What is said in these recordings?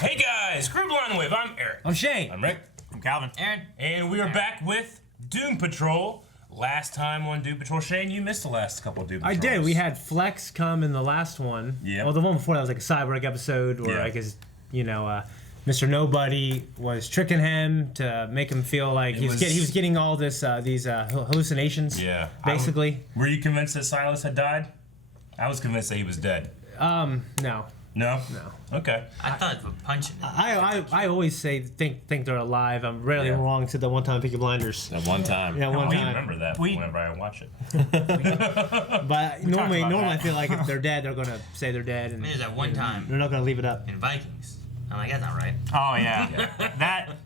Hey guys, Group Line Wave, I'm Eric. I'm Shane. I'm Rick. I'm Calvin. Aaron. And we are back with Doom Patrol. Last time on Doom Patrol, Shane, you missed the last couple of Doom Patrols. I did. We had Flex come in the last one. Yeah. Well, the one before that was like a Cyborg episode where I guess, Mr. Nobody was tricking him to make him feel like he was getting all this these hallucinations. Yeah. Basically. Were you convinced that Silas had died? I was convinced that he was dead. No. No? No. Okay. I thought we were punching him. I always think they're alive. I'm rarely wrong. Except that one time Peaky Blinders. That one time. Yeah, one I time. remember that whenever I watch it. But normally I feel like if they're dead, they're gonna say they're dead, and There's that one time they're not gonna leave it up. in Vikings. I'm like, that's not right. Oh, yeah. That.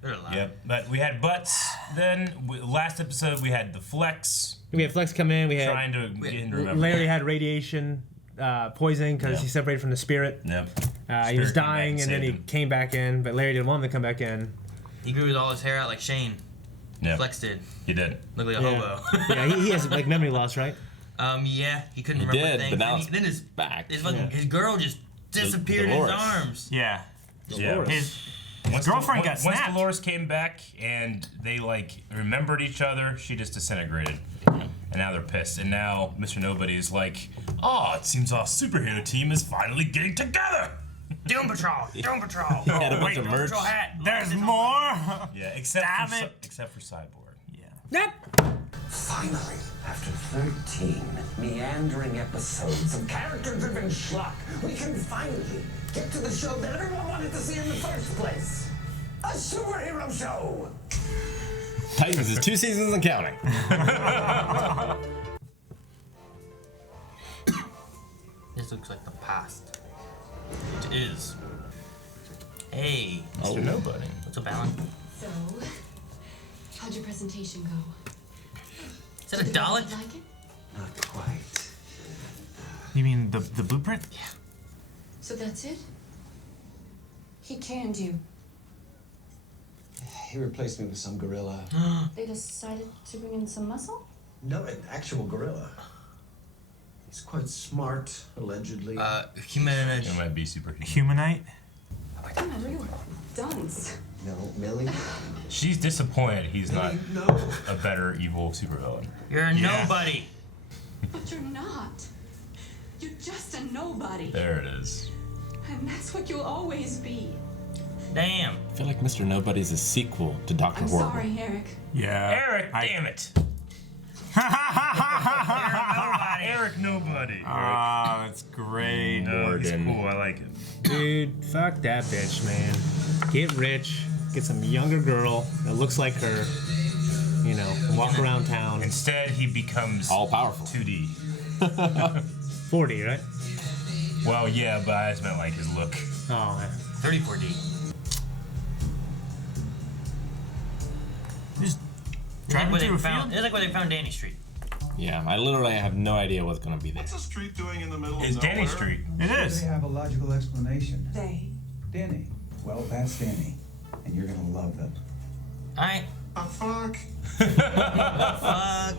They're alive. Yep. But we had Butts. Then last episode we had the Flex We had Flex come in. We had trying to get him to remember. Larry had radiation poisoning because he separated from the spirit. Yep. He was Spirit came back dying, and then saved he him. came back in, but Larry didn't want him to come back in. He grew all his hair out like Shane. Yeah. Flex did. He did. Look like a hobo. Yeah, he has like memory loss, right? Yeah, he couldn't He remember did, things. but now And it's then his back. his girl just disappeared in his Dolores. arms. Yeah. Yeah. His girlfriend got snapped. Once Dolores came back and they remembered each other, she just disintegrated. And now they're pissed. And now Mr. Nobody is like, oh, it seems our superhero team is finally getting together. Doom Patrol! Doom Patrol! He had a bunch of Doom merch. Patrol hat! There's more. Yeah, Damn it. except for Cyborg. Yeah. Finally, after 13 meandering episodes of character-driven schlock, we can finally get to the show that everyone wanted to see in the first place. A superhero show! Titans is 2 seasons and counting. This looks like the past. It is. Hey, Mr. Nobody. what's up, Alan? So, how'd your presentation go? Is that a dollar? Did they like it? Not quite. You mean the blueprint? Yeah. So that's it? He canned you. He replaced me with some gorilla. They decided to bring in some muscle? No, an actual gorilla. He's quite smart, allegedly. Humanity. It might be superhuman. Humanite? I'm a real dunce. No, Millie? She's disappointed he's not No. a better evil supervillain. You're a Yeah. nobody. But you're not. You're just a nobody. There it is. And that's what you'll always be. Damn. I feel like Mr. Nobody's a sequel to Dr. I'm Horrible. sorry, Eric. Yeah. Eric, damn it. Eric Nobody. Ah, that's great. No, he's cool. I like it. Dude, fuck that bitch, man. Get rich, get some younger girl that looks like her, and walk around town. Instead, he becomes All powerful. 2D. 40, right? Well, yeah, but I just meant like his look. Oh, yeah. 34D. Just It's like driving where through they a found. field? It's like where they found Danny Street. Yeah, I literally have no idea what's gonna be there. What's the street doing in the middle It's of Danny nowhere? Street. It They is. have a logical explanation. They. Danny. Well, that's Danny. And you're gonna love them. Alright. Fuck. Fuck.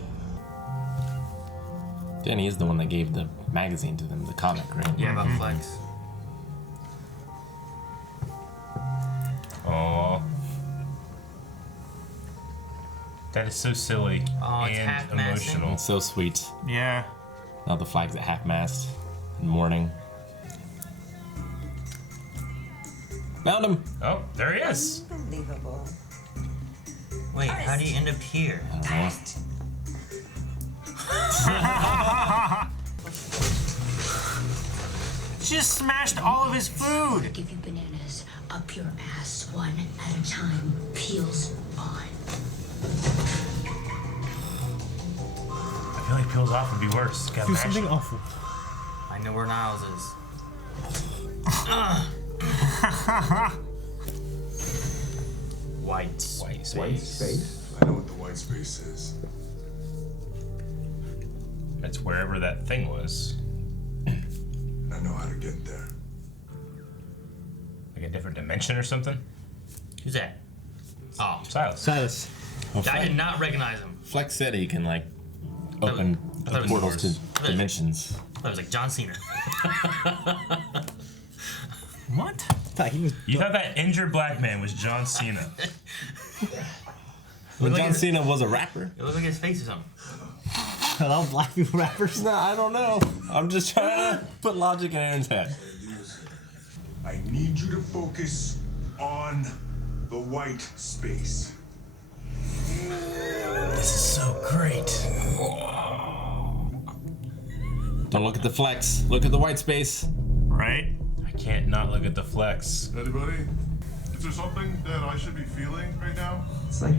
Danny is the one that gave the magazine to them, the comic, right? Yeah, about Flex. Aww. That is so silly Aw, it's and half-mast emotional. It's so sweet. Yeah. Now the flag's at half-mast in the morning. Found him! Oh, there he is. Unbelievable. Wait, how do you end up here? I don't know. Just smashed all of his food! Give you bananas up your ass, one at a time. Peels on. I feel like peels off would be worse. Gotta Do mash something it. awful. I know where Niles is. White space. White Space? I know what the white space is. That's wherever that thing was. I know how to get there. Like a different dimension or something. Who's that? Oh, Silas. Silas. I did not recognize him. Flex said he can, like, was- open I thought it was portals to doors. dimensions. That was like John Cena. What? You thought that injured black man was John Cena. Well, John Cena was a rapper. It looks like his face or something. Are all black people rappers? No, I don't know. I'm just trying to put logic in Aaron's head. I need you to focus on the white space. This is so great. Don't look at the flex. Look at the white space. Right? I can't not look at the flex. Anybody? Is there something that I should be feeling right now? It's like,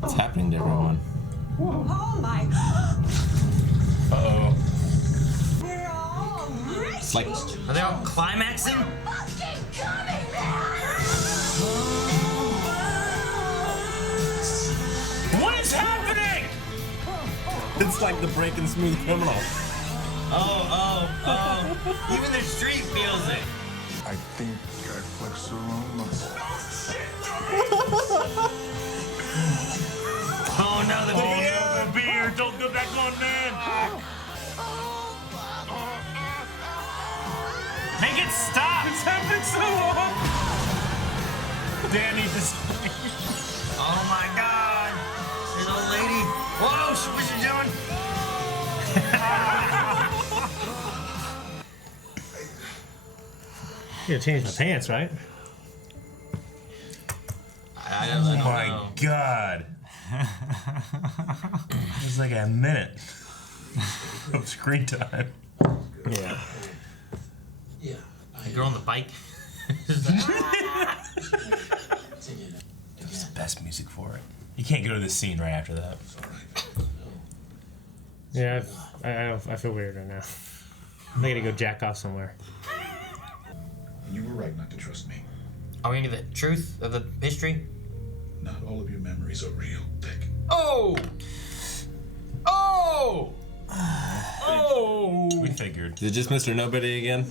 What's happening to everyone? Oh my. Uh-oh. We're all rich. It's like Are they all climaxing? Fucking coming back. What is happening? it's like the Breaking Smooth Criminal. Oh. Even the street feels it. I think I flexed the wrong muscle. Oh no, the beer. The beer. Don't go back on, man. Make it stop. It's happened so long. Danny just... Oh my god. This old lady. Whoa, what's she doing? You gotta change my pants, right? I don't Oh know. my god. It was like a minute of screen time. Yeah. The girl on the bike. It's the best music for it. You can't go to this scene right after that. Yeah, I feel weird right now. I gotta go jack off somewhere. You were right not to trust me. Are we gonna get the truth of the history? Not all of your memories are real, Dick. Oh! Oh! Oh! We figured. Is it just Mr. Nobody again?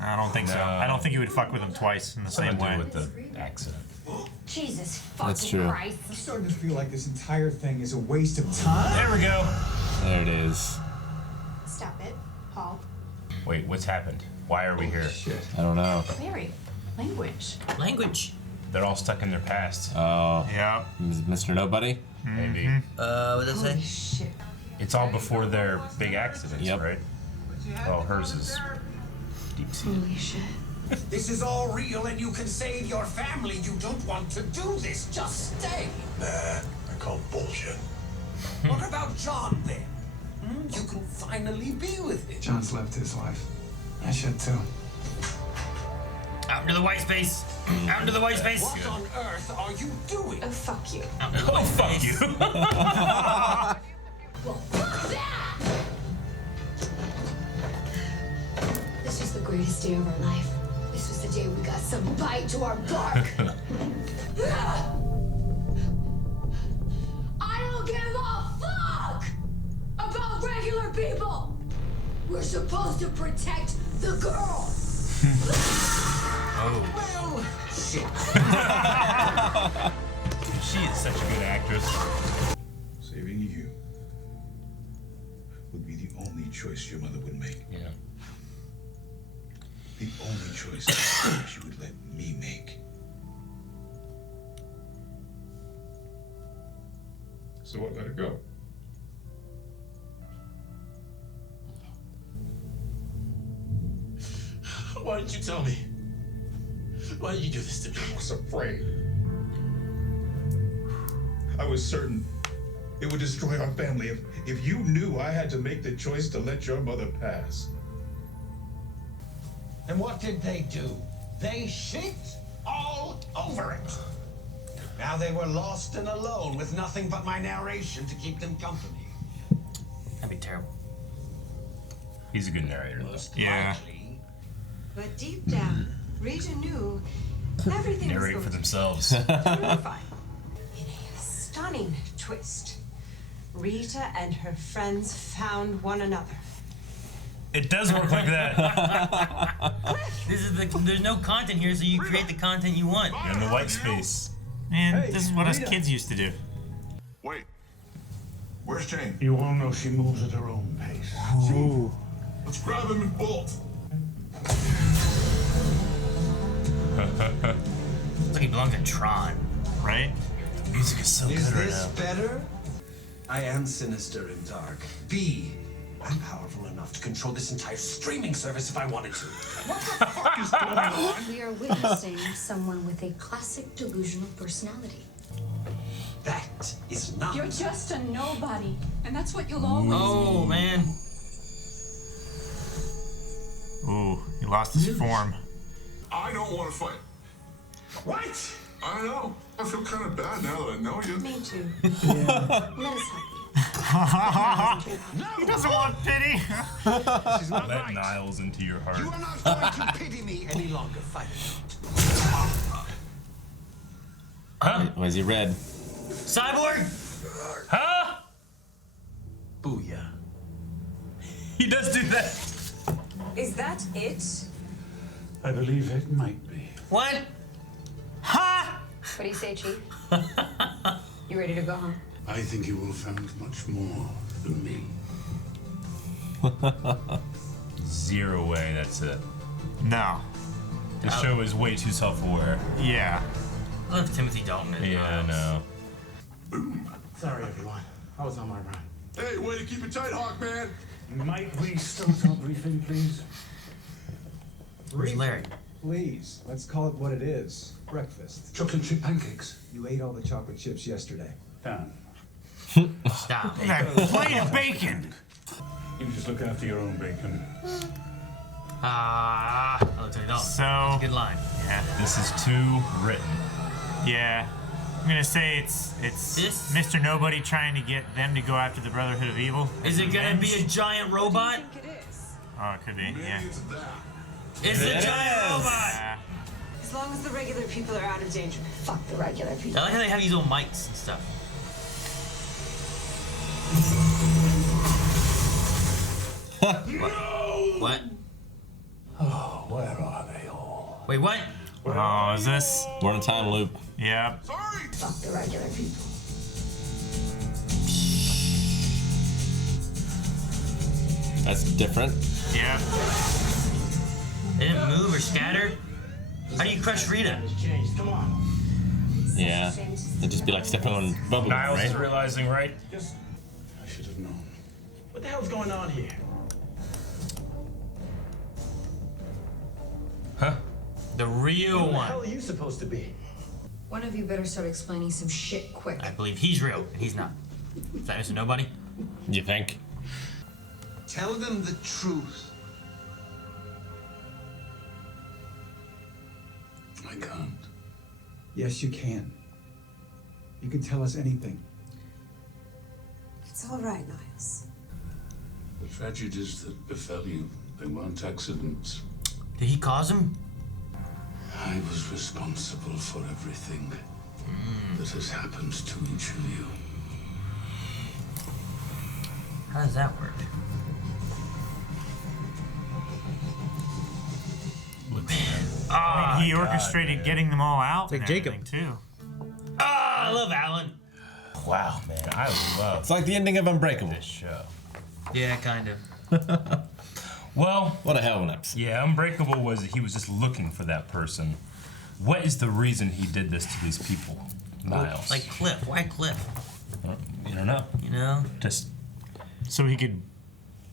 I don't think so. I don't think you would fuck with him twice in the same way. With the accident. Jesus fucking That's true. Christ. I'm starting to feel like this entire thing is a waste of time. There we go. There it is. Stop it, Paul. Wait, what's happened? Why are we here? I don't know. Mary, language. Language. They're all stuck in their past. Oh. Yeah. Mr. Nobody? Maybe. What does it say? Shit. It's all before their big accidents, Yep. right? Well, hers is deep sea. Holy shit. this is all real and you can save your family. You don't want to do this. Just stay. Nah, I call bullshit. What about John then? You can finally be with him. John's lived his life. I should too. Out into the white space. Out into the white space. What on earth are you doing? Oh, fuck you. Out into the white Fuck space. you. Well, fuck that! This was the greatest day of our life. This was the day we got some bite to our bark. I don't give a fuck about regular people. We're supposed to protect the girl. Well, shit. She is such a good actress. Saving you would be the only choice your mother would make. Yeah. The only choice she would let me make. So I let her go. Why didn't you tell me? Why did you do this to me? I was afraid. I was certain it would destroy our family if you knew I had to make the choice to let your mother pass. And what did they do? They shit all over it. Now they were lost and alone with nothing but my narration to keep them company. That'd be terrible. He's a good narrator, though. Yeah. But deep down, Rita knew everything Narrate was for going themselves. to be fine. In a stunning twist, Rita and her friends found one another. It does work like that. There's no content here, so you create the content you want. In the white space. Man, this is what us kids used to do. Wait. Where's Jane? You all know she moves at her own pace. Let's grab him and bolt. Looks like he belongs in Tron. Right? The music is so good right Is now. this better? I am sinister and dark. B. I'm powerful enough to control this entire streaming service if I wanted to. What the fuck is going on? We are witnessing someone with a classic delusional personality. That is not. You're just a nobody, and that's what you'll always Oh, be. man. Ooh, he lost his form. I don't want to fight. What? I know. I feel kind of bad now that I know you. Me too. Let us help you. He doesn't want pity. She's not Let right. Niles into your heart. You are not going to pity me any longer, fight it. Why is he red? Cyborg! Huh? Booyah. He does do that. Is that it? I believe it might be. What? Ha! What do you say, Chief? You ready to go home? I think you will find much more than me. Zero way, that's it. No. The show is way too self-aware. Yeah. I love Timothy Dalton. Yeah, I know. Sorry, everyone. I was on my run. Hey, way to keep it tight, Hawk Man. Might we start our briefing, please? Where's Larry? Please, let's call it what it is. Breakfast. Chocolate chip pancakes. You ate all the chocolate chips yesterday. Done. Stop. That plate of bacon. You just look after your own bacon. Ah, that looks like Dalton. So, Good line. yeah. This is too written. Yeah. I'm gonna say it's This- Mr. Nobody trying to get them to go after the Brotherhood of Evil. Is it gonna be a giant robot? I think it is. Oh, it could be, Maybe yeah. it's that. It's a giant robot! Yeah. As long as the regular people are out of danger. Fuck the regular I people. like how they have these little mics and stuff. What? Oh, where are they all? Wait, what? Oh, is this? We're in a time loop. Yep. Sorry. Fuck the regular people. That's different. Yep. They didn't move or scatter? How do you crush Rita? Changed. Come on. Yeah. It'd just be like stepping on bubble, Niles is right? realizing, right? I should have known. What the hell's going on here? Huh? The real Who the hell one. are you supposed to be? One of you better start explaining some shit quick. I believe he's real, and he's not. Is that Mr. Nobody? You think? Tell them the truth. I can't. Yes, you can. You can tell us anything. It's all right, Niles. The tragedies that befell you, they weren't accidents. Did he cause him? I was responsible for everything that has happened to each of you. How does that work? I mean, he orchestrated getting them all out. It's like and Jacob. everything, too. Ah, I love Alan. Wow, man, I love It's like the ending of Unbreakable. this show. Yeah, kind of. Well, What a hell of an episode. yeah, Unbreakable was he was just looking for that person. What is the reason he did this to these people? Niles. Like Cliff. Why Cliff? You don't know. You know? Just So he could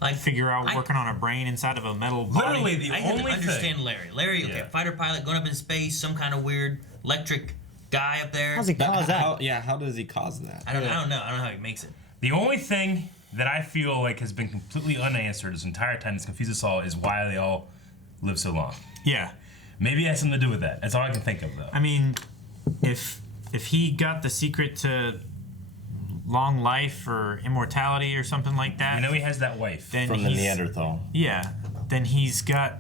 Like figure out working on a brain inside of a metal body. literally the I can only understand thing. Larry. Larry, okay, Yeah. fighter pilot going up in space, some kind of weird electric guy up there. How's he cause that? How does he cause that? I don't know. I don't know how he makes it. The only thing that I feel like has been completely unanswered this entire time that's confused us all is why they all live so long. Yeah. Maybe it has something to do with that. That's all I can think of, though. I mean, if he got the secret to long life or immortality or something like that, I know he has that wife. then From the he's- Neanderthal. Yeah, then he's got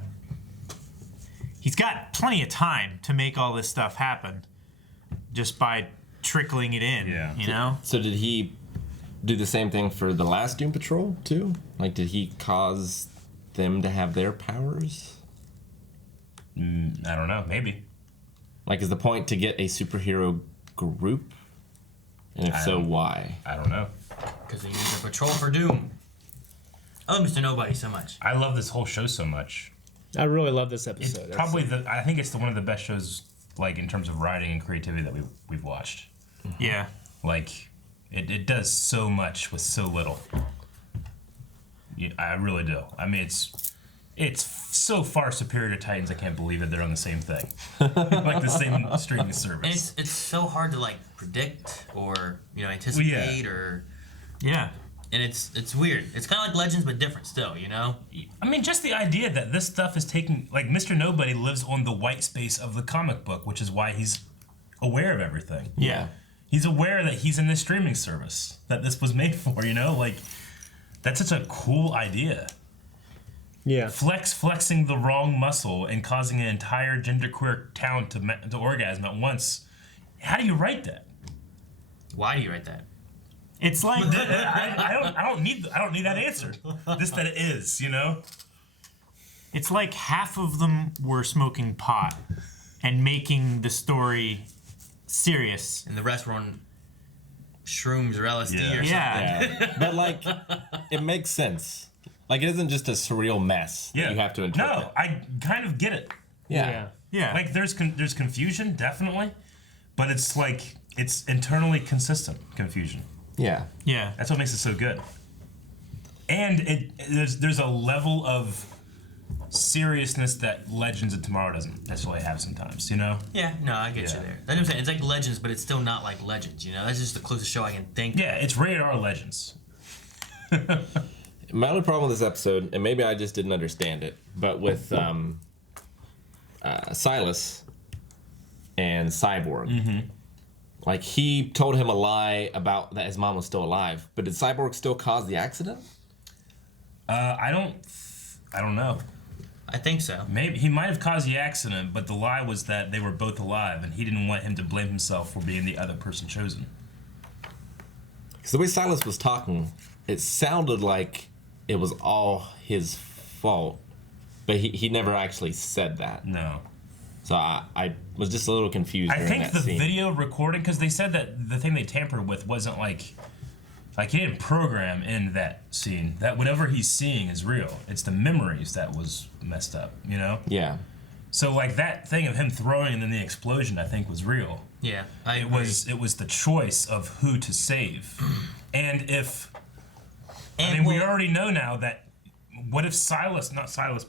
plenty of time to make all this stuff happen, just by trickling it in. Yeah. You know. So did he do the same thing for the last Doom Patrol too? Like, did he cause them to have their powers? I don't know. Maybe. Like, is the point to get a superhero group? And if so, why? I don't know. Because they use the patrol for Doom. I love Mr. Nobody so much. I love this whole show so much. I really love this It's episode. probably I think it's one of the best shows like in terms of writing and creativity that we've watched. Yeah. Like, it does so much with so little. Yeah, I really do. I mean, it's so far superior to Titans. I can't believe that they're on the same thing, like the same streaming service. And it's so hard to like predict or anticipate or And it's weird. It's kind of like Legends, but different still, I mean, just the idea that this stuff is taking... Like, Mr. Nobody lives on the white space of the comic book, which is why he's aware of everything. Yeah. He's aware that he's in this streaming service that this was made for, Like, that's such a cool idea. Yeah. Flexing the wrong muscle and causing an entire genderqueer town to orgasm at once. How do you write that? Why do you write that? It's like I don't need that answer. Just that it is, It's like half of them were smoking pot and making the story serious, and the rest were on shrooms or LSD or something. Yeah. But like, it makes sense. Like, it isn't just a surreal mess that you have to interpret. No, I kind of get it. Yeah. Like, there's confusion, definitely, but it's like it's internally consistent confusion. Yeah. Yeah. That's what makes it so good. And there's a level of seriousness that Legends of Tomorrow doesn't necessarily have sometimes, Yeah, no, I get you there. That's what I'm saying. It's like Legends, but it's still not like Legends, That's just the closest show I can think. Yeah, it's rated R Legends. My only problem with this episode, and maybe I just didn't understand it, but with Silas and Cyborg, like, he told him a lie about that his mom was still alive, but did Cyborg still cause the accident? I don't know. I think so. Maybe he might have caused the accident, but the lie was that they were both alive, and he didn't want him to blame himself for being the other person chosen. Because the way Silas was talking, it sounded like it was all his fault, but he never actually said that. No. So I was just a little confused. I think the scene. video recording, because they said that the thing they tampered with wasn't like he didn't program in that scene. That whatever he's seeing is real. It's the memories that was messed up, Yeah. So like that thing of him throwing and then the explosion, I think was real. Yeah, It was the choice of who to save, and we already know now that. What if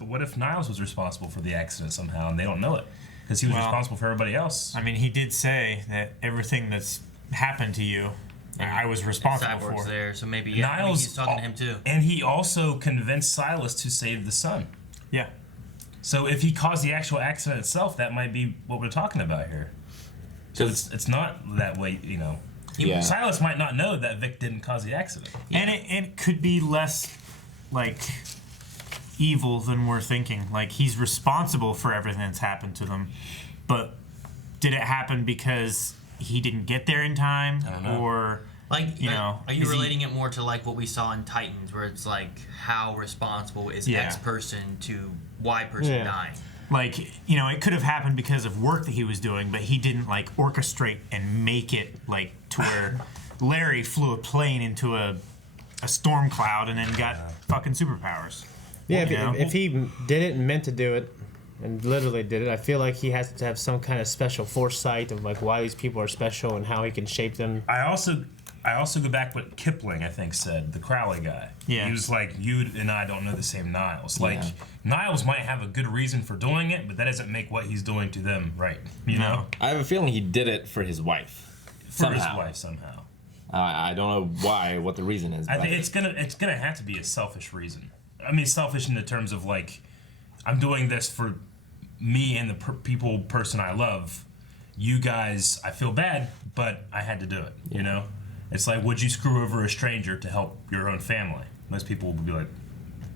what if Niles was responsible for the accident somehow, and they don't know it? Because he was responsible for everybody else. I mean, he did say that everything that's happened to you, I was responsible Cyborg's for. there, so maybe Niles, he's talking to him too. And he also convinced Silas to save the son. Yeah. So if he caused the actual accident itself, that might be what we're talking about here. So it's not that way, Yeah. Silas might not know that Vic didn't cause the accident. Yeah. And it could be less, like, evil than we're thinking. Like, he's responsible for everything that's happened to them, but did it happen because he didn't get there in time? I don't know. Or are you relating it more to like what we saw in Titans, where it's like how responsible is X person to Y person dying? Like, it could have happened because of work that he was doing, but he didn't like orchestrate and make it like to where Larry flew a plane into a storm cloud and then got fucking superpowers. Yeah, if he did it and meant to do it, and literally did it, I feel like he has to have some kind of special foresight of like why these people are special and how he can shape them. I also go back what Kipling, I think, said, the Crowley guy. Yeah. He was like, you and I don't know the same Niles. Like, Niles might have a good reason for doing it, but that doesn't make what he's doing to them right. You know? I have a feeling he did it for his wife. For his wife, somehow. I don't know why, what the reason is. I think it's gonna have to be a selfish reason. I mean, selfish in the terms of like, I'm doing this for me and the person I love. You guys, I feel bad, but I had to do it. You know, it's like, would you screw over a stranger to help your own family? Most people would be like,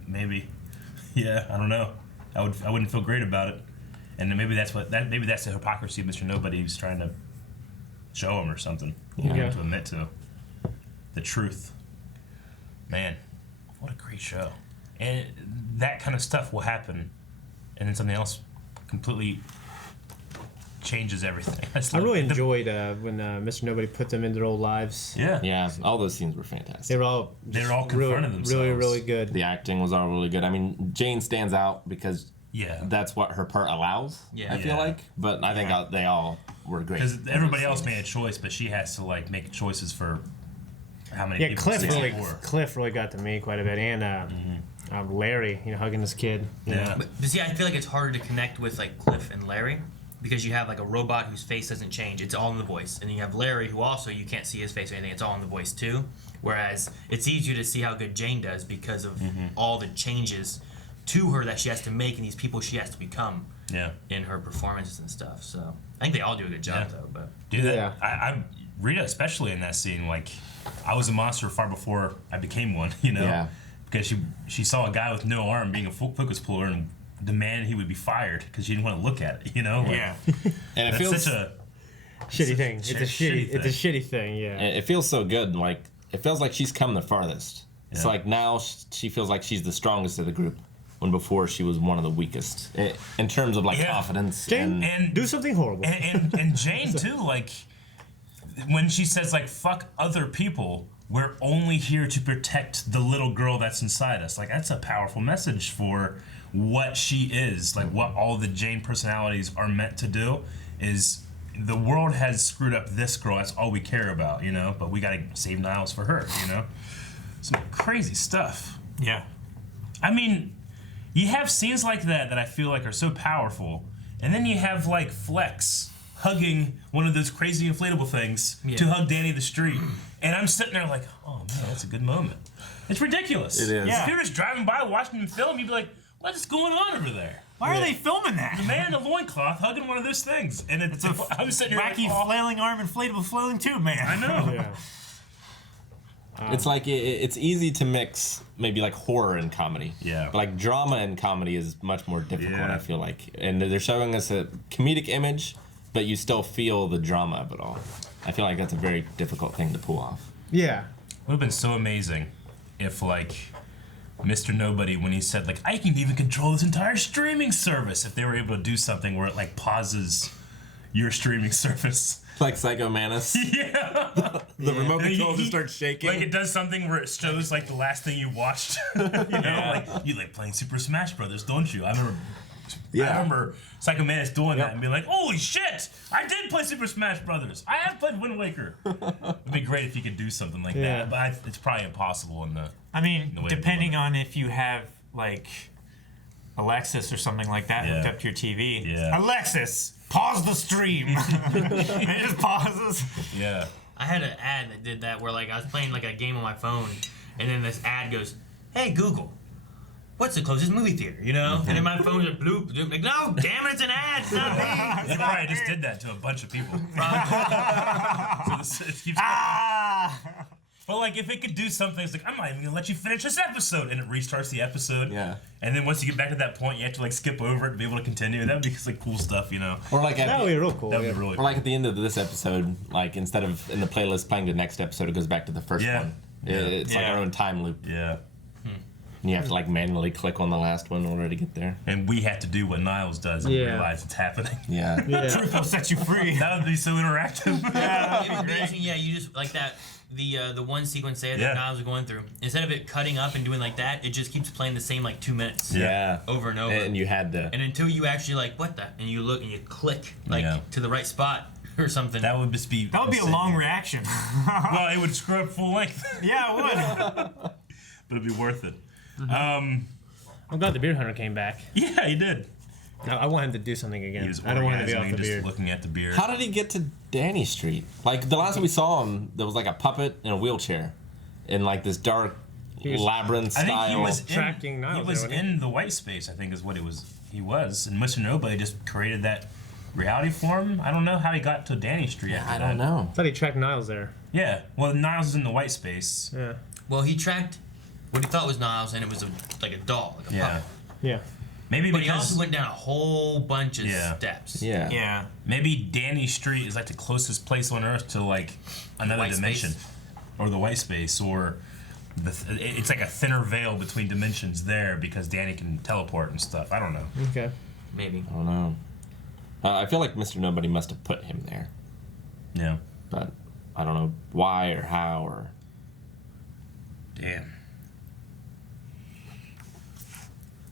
maybe, yeah, I don't know. I wouldn't feel great about it, and then maybe that's the hypocrisy Mr. Nobody's trying to show him or something. To admit to the truth. Man, what a great show. And that kind of stuff will happen, and then something else completely changes everything. I really enjoyed when Mr. Nobody put them in their old lives. Yeah, all those scenes were fantastic. They were all confronting themselves. Really, really good. The acting was all really good. I mean, Jane stands out because that's what her part allows. Yeah. I feel like, but I think they all were great. Because everybody else made a choice, but she has to like make choices for how many people. Cliff really got to me quite a bit, and Larry, hugging his kid. But see, I feel like it's harder to connect with like Cliff and Larry because you have like a robot whose face doesn't change; it's all in the voice, and then you have Larry, who also you can't see his face or anything; it's all in the voice too. Whereas it's easier to see how good Jane does because of all the changes to her that she has to make and these people she has to become in her performances and stuff. So I think they all do a good job though. But I Rita, especially in that scene, like I was a monster far before I became one, because she saw a guy with no arm being a focus puller and demanded he would be fired because she didn't want to look at it, And it feels such a shitty thing. It's a shitty thing. Yeah. It feels so good. Like it feels like she's come the farthest. It's like now she feels like she's the strongest of the group, when before she was one of the weakest in terms of like confidence. Jane, and do something horrible. And Jane too, like when she says like "fuck other people," we're only here to protect the little girl that's inside us. Like that's a powerful message for what she is. Like what all the Jane personalities are meant to do is the world has screwed up this girl. That's all we care about, But we gotta save Niles for her, Some crazy stuff. Yeah. I mean, you have scenes like that I feel like are so powerful, and then you have like Flex hugging one of those crazy inflatable things to hug Danny the street, and I'm sitting there like, oh man, that's a good moment. It's ridiculous. It is. If you're just driving by watching them film, you'd be like, what is going on over there? Why are they filming that? The man in the loincloth hugging one of those things, and it's I'm sitting here wacky like, flailing arm inflatable flailing tube man. I know. It's like it's easy to mix maybe like horror and comedy. Yeah. But like drama and comedy is much more difficult, I feel like. And they're showing us a comedic image, but you still feel the drama of it all. I feel like that's a very difficult thing to pull off. Yeah. It would have been so amazing if like Mr. Nobody, when he said like I can even control this entire streaming service, if they were able to do something where it like pauses your streaming service. Like Psycho Manus. Yeah. The remote control just starts shaking. Like it does something where it shows like the last thing you watched. Like you like playing Super Smash Brothers, don't you? I remember Psycho Manus doing that and being like, holy shit! I did play Super Smash Brothers. I have played Wind Waker. It'd be great if you could do something like that, but it's probably impossible in the. I mean, depending on if you have like Alexis or something like that hooked up to your TV. Yeah. Alexis, pause the stream. It just pauses. Yeah. I had an ad that did that where like I was playing like a game on my phone, and then this ad goes, "Hey Google, what's the closest movie theater?" And then my phone just bloop, bloop. Like, no, damn it, it's an ad. It's not me. They probably just did that to a bunch of people. So it keeps. But like, if it could do something, it's like I'm not even gonna let you finish this episode, and it restarts the episode. Yeah. And then once you get back to that point, you have to like skip over it to be able to continue. That would be like cool stuff, Or like that would be real cool. That would be really Or like at the end of this episode, like instead of in the playlist playing the next episode, it goes back to the first one. It's like our own time loop. Yeah. And you have to like manually click on the last one in order to get there. And we have to do what Niles does and realize it's happening. Yeah. Truth will set you free. That would be so interactive. Yeah, you just like that. The one sequence there that Niles was going through. Instead of it cutting up and doing like that, it just keeps playing the same like 2 minutes. Yeah. Over and over. And you had to. And until you actually like what the, and you look and you click like to the right spot or something. That would just be. That would be a long reaction. Well, it would screw up full length. Yeah, it would. But it'd be worth it. I'm glad the beer hunter came back. Yeah, he did. No, I want him to do something again. He was I don't want him to be off the just beer. looking at the beer. How did he get to Danny Street? Like the last time we saw him, there was like a puppet in a wheelchair, in like this dark labyrinth style. I think he was tracking Niles. He was in the white space. I think is what it was. He was, and Mr. Nobody just created that reality for him. I don't know how he got to Danny Street. I don't know. I thought he tracked Niles there. Yeah. Well, Niles is in the white space. Yeah. Well, he tracked what he thought was Niles, and it was like a doll, like a puppet. Yeah. Maybe but because he also went down a whole bunch of steps. Yeah. Yeah. Maybe Danny Street is like the closest place on Earth to like another dimension, or the white space, or it's like a thinner veil between dimensions there because Danny can teleport and stuff. I don't know. Okay. Maybe. I don't know. I feel like Mr. Nobody must have put him there. Yeah. But I don't know why or how or. Damn.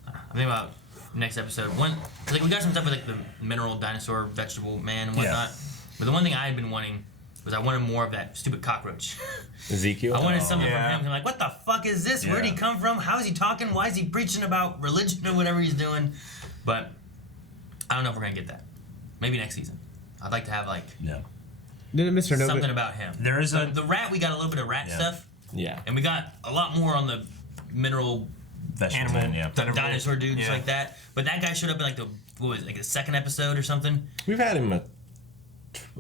I think about next episode. Like we got some stuff with like the mineral dinosaur vegetable man and whatnot. But the one thing I had been wanting was I wanted more of that stupid cockroach. Ezekiel? I wanted something from him. I'm like, what the fuck is this? Where'd he come from? How is he talking? Why is he preaching about religion or whatever he's doing? But I don't know if we're gonna get that. Maybe next season. I'd like to have like Mr. Nobody. something about him. There is the rat. We got a little bit of rat stuff. Yeah. And we got a lot more on the mineral vegetable man, dinosaur dudes like that. But that guy showed up in like the second episode or something. We've had him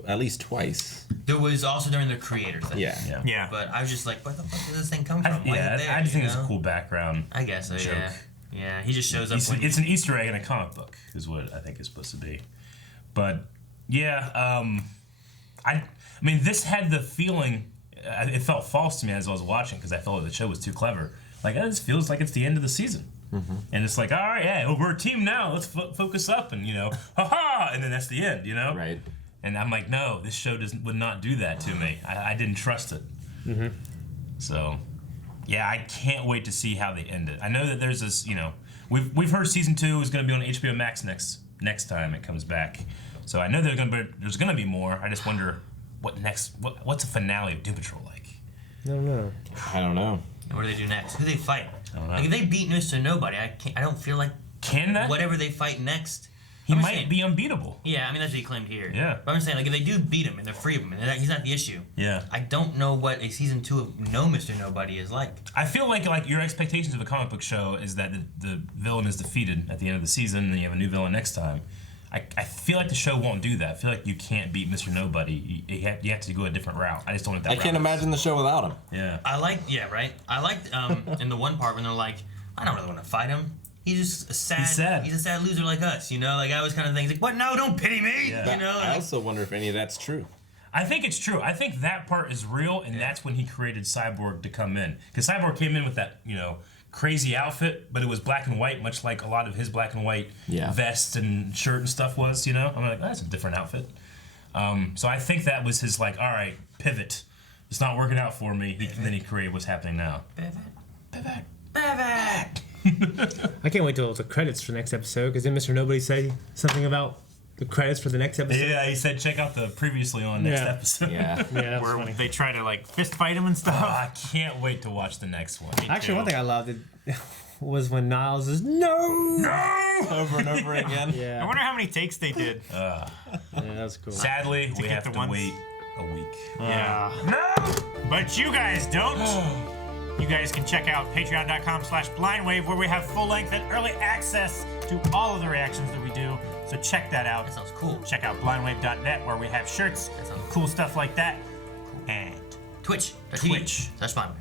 at least twice. There was also during the creators. Yeah. But I was just like, where the fuck does this thing come from? Why is it there, I just think it's a cool background. I guess so. Joke. Yeah. He just shows up. It's an Easter egg in a comic book, is what I think it's supposed to be. But yeah, I mean, this had the feeling. It felt false to me as I was watching because I felt like the show was too clever. Like, this feels like it's the end of the season. And it's like, all right, yeah, we're a team now. Let's focus up and, ha-ha, and then that's the end, Right. And I'm like, no, this show would not do that to me. I didn't trust it. So, yeah, I can't wait to see how they end it. I know that there's this, we've heard season 2 is going to be on HBO Max next time it comes back. So I know there's going to be more. I just wonder what's the finale of Doom Patrol like? I don't know. And what do they do next? Who do they fight? I don't know. Like if they beat Mr. Nobody, I don't feel like whatever they fight next. He might be unbeatable. Yeah, I mean that's what he claimed here. Yeah. But I'm saying like if they do beat him and they're free of him, and he's not the issue. Yeah. I don't know what a season 2 of No Mr. Nobody is like. I feel like your expectations of a comic book show is that the villain is defeated at the end of the season, and then you have a new villain next time. I feel like the show won't do that. I feel like you can't beat Mr. Nobody. You have to go a different route. I just don't want that. I can't imagine the show without him. Yeah. I liked in the one part when they're like, I don't really want to fight him. He's just he's a sad loser like us, Like I was kind of thinking, like, what? No, don't pity me, Yeah. I also wonder if any of that's true. I think it's true. I think that part is real, and that's when he created Cyborg to come in. Because Cyborg came in with that, crazy outfit, but it was black and white, much like a lot of his black and white vest and shirt and stuff was, I'm like, that's a different outfit. So I think that was his, all right, pivot. It's not working out for me. Then he created what's happening now. Pivot. I can't wait till the credits for the next episode, because didn't Mr. Nobody say something about the credits for the next episode? Yeah, he said check out the previously on next episode. Yeah, that's where funny. they try to fist fight him and stuff. I can't wait to watch the next one. Actually, one thing I loved was when Niles is no over and over again. I wonder how many takes they did. Yeah, that was cool. Sadly, we have to wait a week. Yeah. No! But you guys don't. You guys can check out patreon.com/blindwave where we have full-length and early access to all of the reactions that we do. So check that out. That sounds cool. Check out blindwave.net where we have shirts, cool stuff like that. And Twitch. That's Blindwave.